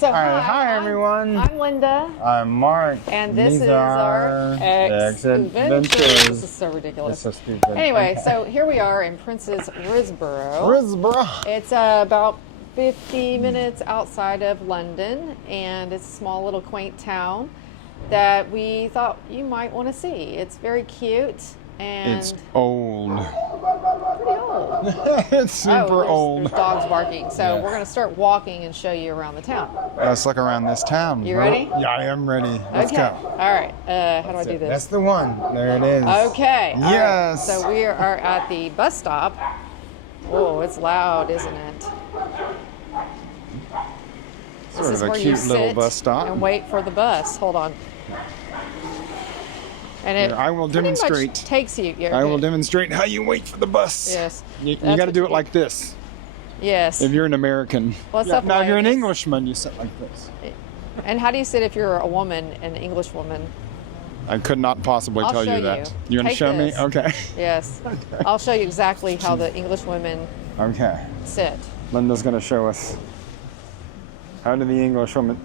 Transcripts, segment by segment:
So Hi everyone. I'm Linda. I'm Mark. And this These is are our X-Adventures. This is so ridiculous. It's so stupid. Anyway, Okay. so here we are in Princes Risborough. Risborough. It's about 50 minutes outside of London, and it's a small little quaint town that we thought you might want to see. It's very cute and It's old. pretty old. It's super old. There's dogs barking. So Yeah. we're going to start walking and show you around the town. Let's look around this town. You ready? Yeah, I am ready. Let's Okay. go. All right. How do I do this? That's the one. There it is. Okay. all right. Yes. So we are at the bus stop. Oh, it's loud, isn't it? Sort This of is a where you cute little sit bus stop. and wait for the bus. Hold on. And it Here, I will pretty much demonstrate. takes you. I will demonstrate how you wait for the bus. Yes. You That's got to what do you it like this. Yes. If you're an American. What's Yeah, up, now, if you're an ladies? Englishman, you sit like this. And how do you sit if you're a woman, an English woman? I could not possibly I'll tell show you that. you. You're going to Take show this. me? Okay. Yes. I'll show you exactly how the English women Okay. sit. Linda's going to show us. How do the English woman?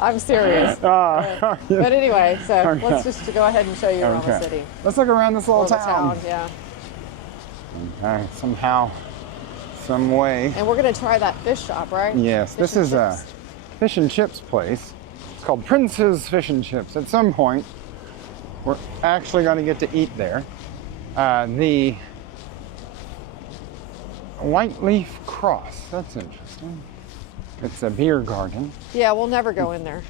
I'm serious. Ah, But anyway, so Okay. let's just go ahead and show you around the okay. city. Let's look around this little Or the town. yeah. Okay. Somehow, some way. And we're going to try that fish shop, right? Yes, this and is a chips. fish and chips place. It's called Prince's Fish and Chips. At some point, we're actually going to get to eat there. The Whiteleaf Cross. That's interesting. It's a beer garden. Yeah, we'll never go in there.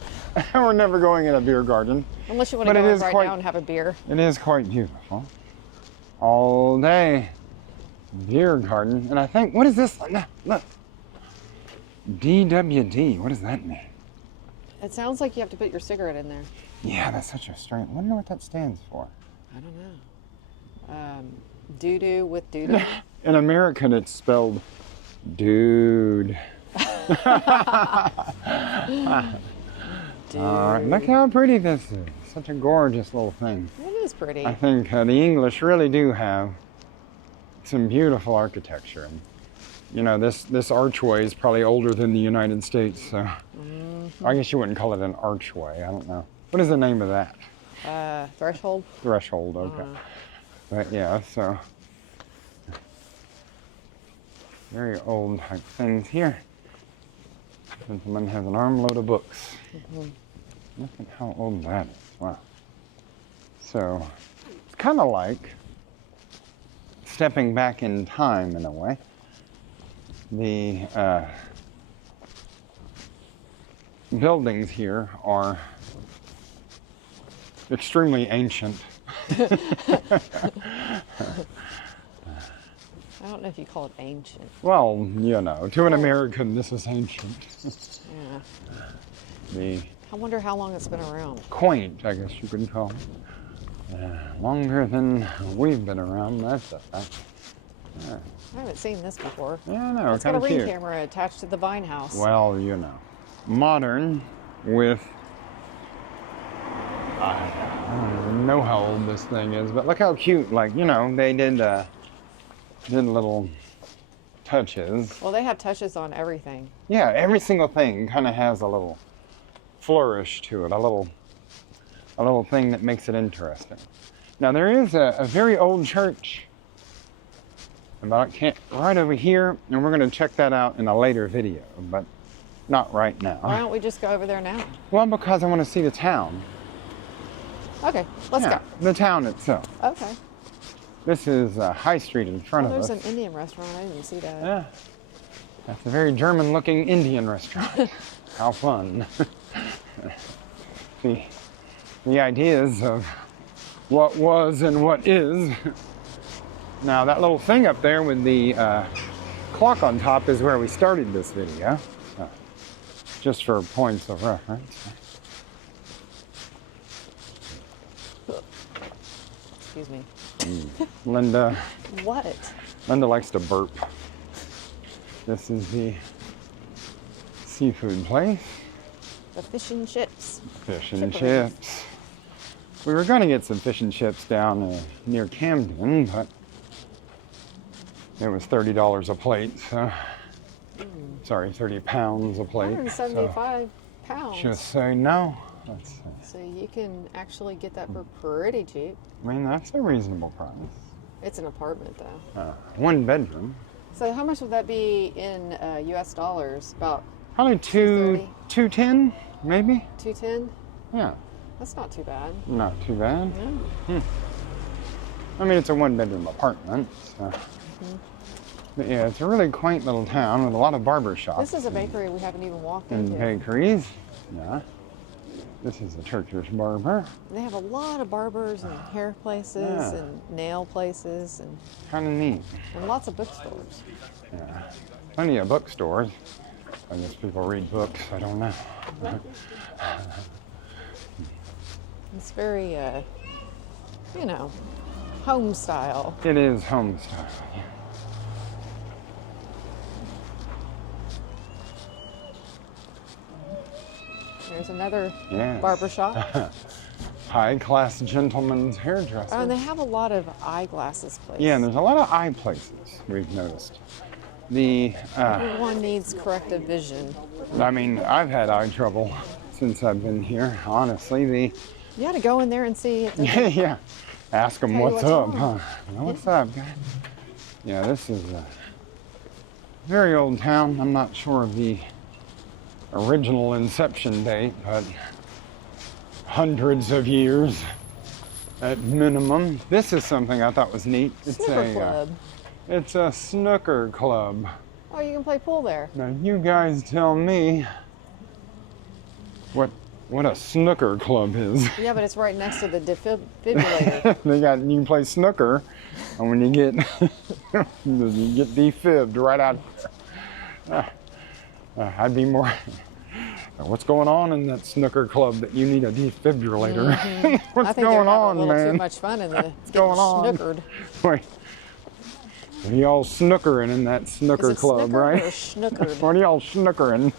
We're never going in a beer garden. Unless you want to But go it in is right quite- now and have a beer. It is quite beautiful. All day. Beer garden. And I think, what is this? Look. DWD. What does that mean? It sounds like you have to put your cigarette in there. Yeah, that's such a strange. I wonder what that stands for. I don't know. Doo-doo with doo-doo. In American, it's spelled dude. All right, look how pretty this is. Such a gorgeous little thing. It is pretty. I think the English really do have some beautiful architecture. And, you know, this archway is probably older than the United States, so I guess you wouldn't call it an archway. I don't know. What is the name of that? Threshold? Threshold, okay. But yeah, so very old type things here. Gentleman has an armload of books. Look at how old that is. Wow. So it's kind of like stepping back in time in a way. The buildings here are extremely ancient. I don't know if you call it ancient. Well, you know, to an American, this is ancient. Yeah. The I wonder how long it's been around. quaint, I guess you could call it. Longer than we've been around, that's a fact. I haven't seen this before. Yeah, no, It's got kind a of ring cute. camera attached to the vine house. Well, you know, modern with, I don't even know how old this thing is, but look how cute, like, you know, they did little touches. Well, they have touches on everything. Yeah, every single thing kind of has a little flourish to it, a little thing that makes it interesting. Now there is a very old church right over here, and we're going to check that out in a later video, but not right now. Why don't we just go over there now? Well, because I want to see the town. Okay, let's Yeah, the town itself. go. Okay. This is High Street in front Oh, of there's us. an Indian restaurant. I didn't see that. Yeah, that's a very German-looking Indian restaurant. How fun. The ideas of what was and what is. Now that little thing up there with the clock on top is where we started this video, just for points of reference. Excuse me. Linda What? likes to burp. This is the seafood place. The fish and chips. Fish and Chipperies. chips. We were going to get some fish and chips down near Camden, but it was $30 a plate, so sorry, 30 pounds a plate. 175 pounds. So just say no. So you can actually get that for pretty cheap. I mean, that's a reasonable price. It's an apartment though. 1 bedroom. So how much would that be in US dollars? About Probably 210, maybe? 210? Yeah, That's not too bad. not too bad. No. I mean, it's a 1 bedroom apartment. So. But yeah, it's a really quaint little town with a lot of barber shops. This is a bakery we haven't even walked And into. bakeries. Yeah. This is a Turkish barber. They have a lot of barbers and hair places and nail places and Kind of neat. lots of bookstores. Yeah. Plenty of bookstores. I guess people read books. I don't know. It's very, you know, home style. It is home style. Yeah. There's another Yes. barber shop. High-class gentleman's hairdresser. Oh, and they have a lot of eyeglasses places. Yeah, and there's a lot of eye places we've noticed. Everyone needs corrective vision. I mean, I've had eye trouble since I've been here. Honestly, You got to go in there and see if there's yeah. Ask them Tell you what's what's up, wrong. huh? Well, what's up, guy? Yeah, this is a very old town. I'm not sure of the original inception date, but hundreds of years at minimum. This is something I thought was neat. snooker club. It's a snooker club. Oh, you can play pool there. Now you guys tell me what a snooker club is. Yeah, but it's right next to the defibrillator. You can play snooker, and when you get you get defibbed right out there. I'd be more. What's going on in that snooker club that you need a defibrillator? What's I think going they're on, having a little man? too much fun in the going on? snookered. Wait. What are y'all snookering in that snooker Is it club, snookered right? or snookered? What are y'all snookering?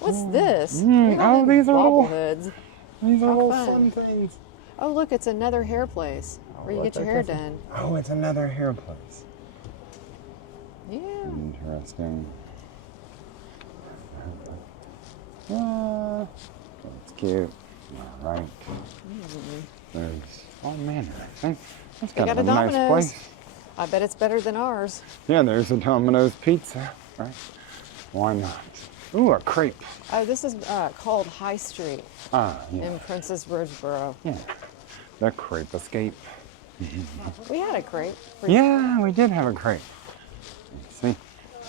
What's this? Oh, these are little- bobbleheads. These are How little fun. fun things. Oh, look, it's another hair place where you look, get your I hair guess- done. Oh, it's another hair place. Yeah. Interesting. That's cute. All right. There's manor, I think. That's They kind got of a a nice Domino's. place. I bet it's better than ours. Yeah, there's a Domino's pizza, right? Why not? Ooh, a crepe. Oh, this is called High Street Ah, yeah. in Princes Risborough. Yeah. The crepe escape. We had a crepe. Yeah, we did have a crepe. Let's see.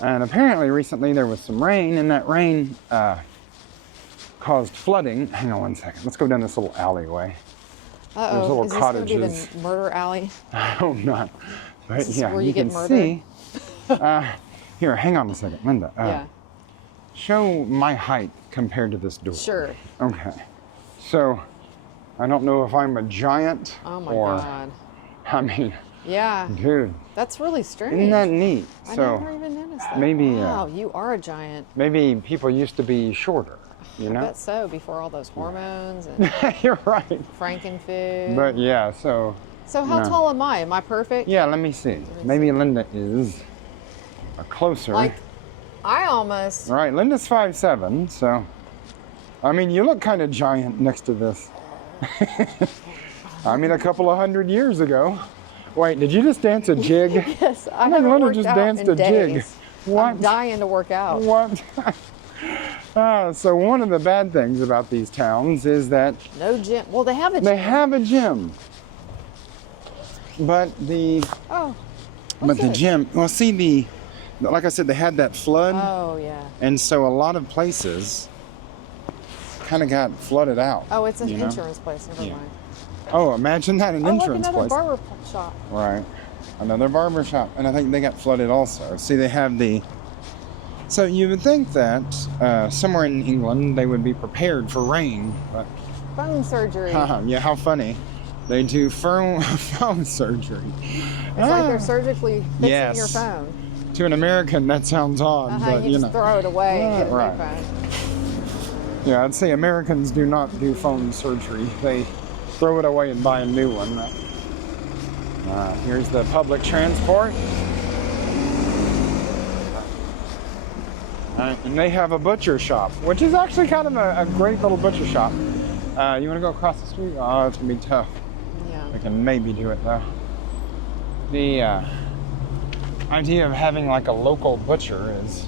And apparently recently there was some rain, and that rain caused flooding. Hang on one second. Let's go down this little alleyway. Uh-oh, little is this gonna be cottages. the murder alley? I hope not. But Is this yeah, where you get can murdered? see. Here, hang on a second, Linda. Yeah. Show my height compared to this door. Sure. Okay. So, I don't know if I'm a giant Oh my or, God. I mean, Yeah. dude, That's really strange. isn't that neat? I So, never even noticed that. maybe, Wow, you are a giant. maybe people used to be shorter, you I know? bet so, before all those hormones and You're right. Frankenfood. But yeah, so, So how no. tall am I? Am I perfect? yeah, let me see. Maybe Linda is a closer. Like, I almost. All right, Linda's 5'7", so, I mean, you look kind of giant next to this. I mean, a couple of 100 years ago. Wait, did you just dance a jig? Yes, I think haven't Linda worked just out danced in a jig. days. What? I'm dying to work out. What? So one of the bad things about these towns is that No gym. Well, they have a they gym. have a gym, but the Oh. what's this? gym. Well, see like I said, they had that flood, Oh yeah. and so a lot of places kind of got flooded out. Oh, it's an you know? insurance place. Never Yeah. mind. Oh, imagine that, an Oh, look, insurance another place. barber shop. Right. Another barber shop. And I think they got flooded also. See, they have so you would think that somewhere in England they would be prepared for rain. But, Phone surgery. yeah, how funny. They do phone surgery. It's like they're surgically fixing Yes. your phone. To an American, that sounds odd, but You you just know. throw it away and get a Right. new phone. Yeah, I'd say Americans do not do phone surgery. They throw it away and buy a new one. Here's the public transport. And they have a butcher shop, which is actually kind of a great little butcher shop. You want to go across the street? Oh, it's going to be tough. Yeah. We can maybe do it, though. The idea of having like a local butcher is...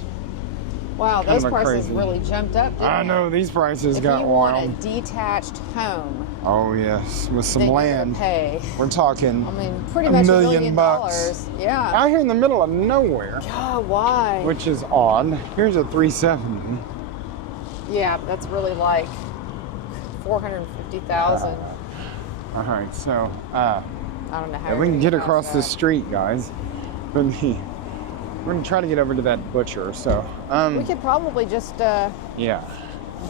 Wow, kind those of prices crazy. really jumped up, didn't I they? know, these prices If got you wild. want a detached home, Oh, yes, with some then you're land. gonna pay. We're talking I mean, pretty $1 much million $1 million. bucks. Yeah. out here in the middle of nowhere, God, why? which is odd. Here's a 370. Yeah, that's really like 450,000. All right, so I don't know how. if we can you're get gonna across pass the that. street, guys, we're gonna try to get over to that butcher. So, We could probably just yeah,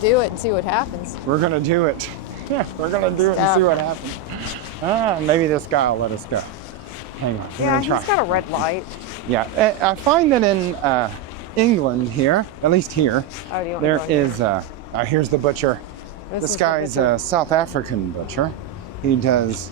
do it and see what happens. we're gonna do it. Yeah, we're gonna do it and see what happens. Maybe this guy will let us go. Hang on, we're Yeah, gonna he's try. got a red light. Yeah, I find that in England here, at least here, Oh, do you want there to go in? is. Here's the butcher. This This is the guy's butcher. a South African butcher. He does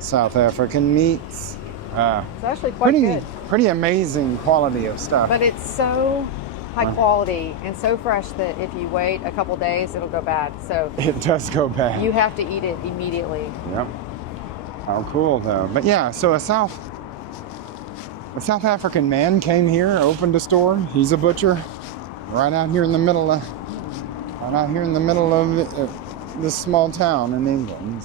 South African meats. It's actually quite good. Pretty amazing quality of stuff. But it's so high quality and so fresh that if you wait a couple days, it'll go bad. So It does go bad. you have to eat it immediately. Yep. How cool though. But yeah, so a South African man came here, opened a store. He's a butcher, right out here in the middle of this small town in England.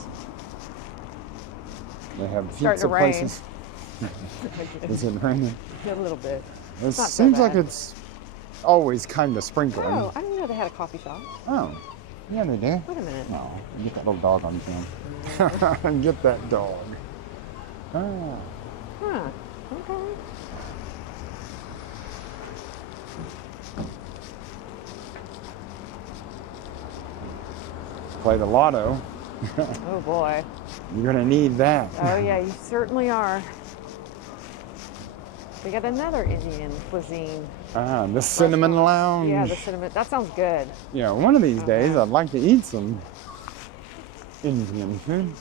They have Starting pizza to rain. places. Is it raining? A little bit. It not so seems like bad. it's always kind of sprinkling. Oh, I didn't know they had a coffee shop. Oh, yeah, they do. Wait a minute. No, get that little dog on film. Get that dog. Oh. Huh. Okay. Play the lotto. Oh boy. You're gonna need that. Oh yeah, you certainly are. We got another Indian cuisine. The cinnamon lounge. Yeah, the cinnamon. That sounds good. Yeah, one of these days Okay. I'd like to eat some Indian food.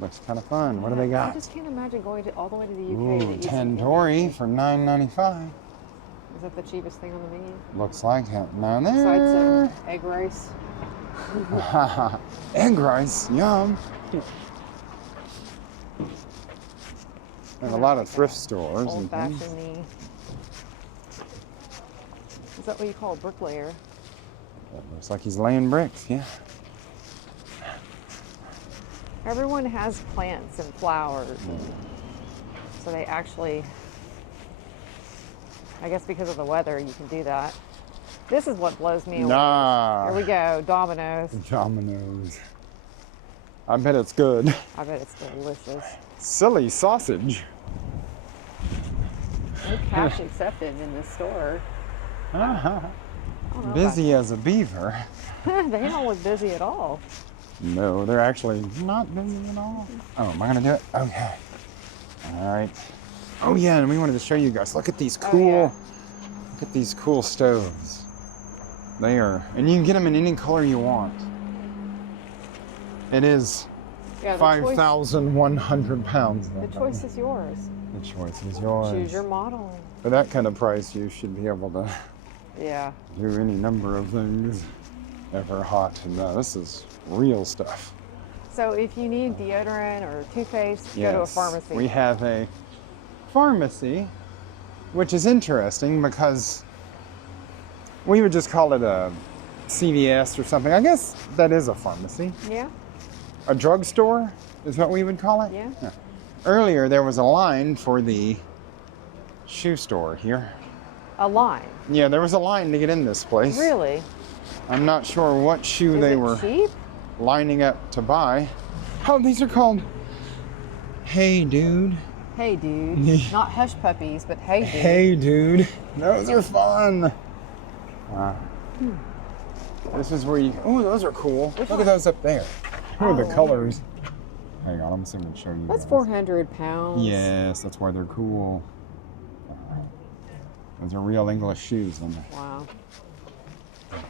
Looks kind of fun. What do they I got? just can't imagine going all the way to the UK Ooh, to eat some tandoori for $9.95. Is that the cheapest thing on the menu? Looks like it. Now Besides there. some egg rice. Egg rice, yum. There's a lot of thrift stores Old and things. fashioned. Is that what you call a bricklayer? It looks like he's laying bricks, yeah. Everyone has plants and flowers. So they actually, I guess because of the weather, you can do that. This is what blows me away. Nah. Here we go, Domino's. Domino's. I bet it's good. I bet it's delicious. Silly sausage. No cash accepted in this store. I don't know Busy as a beaver. about- They don't look busy at all. No, they're actually not busy at all. Oh, am I gonna do it? Okay. All right. Oh yeah, and we wanted to show you guys. Look at these cool. yeah. Look at these cool stoves. They are, and you can get them in any color you want. It is Yeah, the 5,100 pounds. The choice is yours. The choice is yours. Choose your model. For that kind of price, you should be able to Yeah. do any number of things. Ever hot. No, this is real stuff. So if you need deodorant or toothpaste, go to a pharmacy. We have a pharmacy, which is interesting because we would just call it a CVS or something. I guess that is a pharmacy. Yeah. A drugstore is what we would call it. Yeah. Earlier, there was a line for the shoe store here. A line. Yeah, there was a line to get in this place. Really? I'm not sure what shoe Is they it were cheap? lining up to buy. Oh, these are called Hey Dude. Hey, dude. Not hush puppies, but hey, dude. Hey Dude. Those are fun. Wow. This is where you. Oh, those are cool. Look at those up there. Oh, the colors. Hang on, I'm just going to show you. That's guys. 400 pounds. Yes, that's why they're cool. Those are real English shoes. Wow.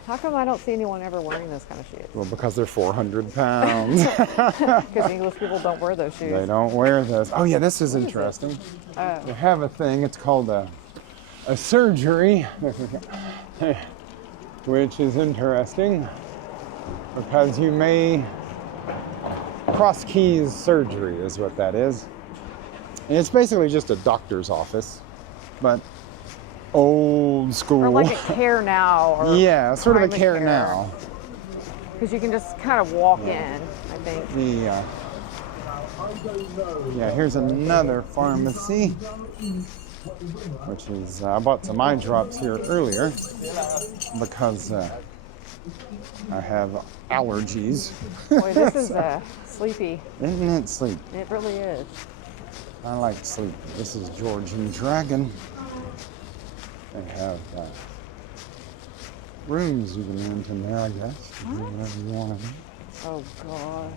How come I don't see anyone ever wearing those kind of shoes? Well, because they're 400 pounds. Because English people don't wear those shoes. They don't wear those. Oh, yeah, this is What is it? interesting. Oh. They have a thing. It's called a a surgery, which is interesting because you may cross keys surgery is what that is. And it's basically just a doctor's office, but old school. Or like a care now. Or yeah, sort of a primary care now. Because you can just kind of walk in, I think. Yeah, here's another pharmacy, which is, I bought some eye drops here earlier because I have allergies. Boy, this is sleepy. Isn't it sleep? It really is. I like sleep. This is Georgian Dragon. They have rooms you can rent in there, I guess. Whatever you want to do. Oh, God.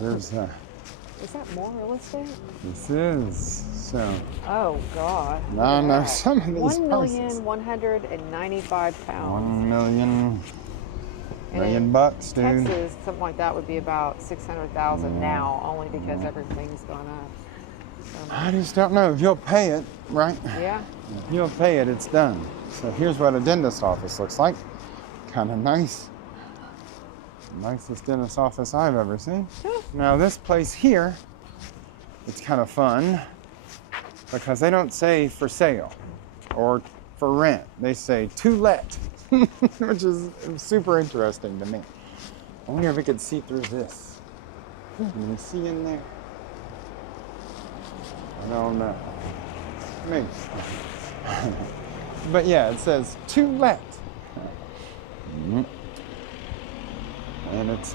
There's Is that more real estate? this is so. Oh, God. No, some of these £1,195,000. 1 million. And Million in bucks, dude. Texas, something like that would be about 600,000 now, only because everything's gone up. So, I just don't know. If you'll pay it, right? yeah. If you'll pay it, it's done. So here's what a dentist office looks like. Kind of nice. Nicest dentist office I've ever seen. Now this place here, it's kind of fun because they don't say for sale or for rent. They say to let, which is super interesting to me. I wonder if we could see through this. Can we see in there? I don't know. Maybe. But yeah, it says to let. And it's,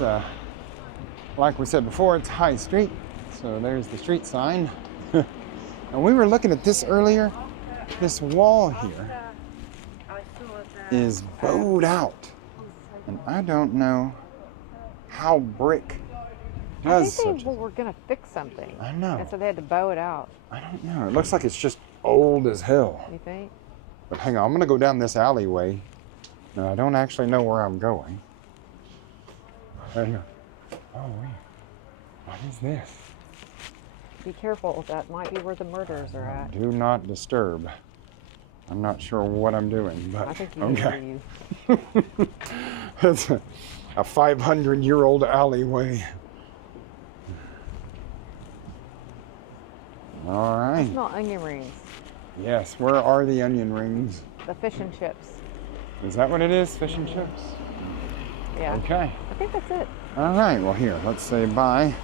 like we said before, it's High Street. So there's the street sign. And we were looking at this earlier. This wall here is bowed out. And I don't know how brick does I think such they were going to fix something. I know. And so they had to bow it out. I don't know. It looks like it's just old as hell. You think? But hang on, I'm gonna go down this alleyway. Now I don't actually know where I'm going. Hang on. Oh wait. What is this? Be careful. That might be where the murders are at. Do not disturb. I'm not sure what I'm doing, but I think you okay. leave. It's a 500-year-old alleyway. All I right. smell onion rings. Yes, where are the onion rings? The fish and chips. Is that what it is? Fish and chips? Yeah. Okay. I think that's it. All right, well here, let's say bye.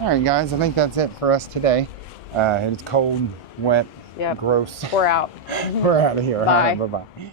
All right, guys, I think that's it for us today. It's cold, wet, Yep. gross. We're out. We're out of here. Bye. All right, bye-bye.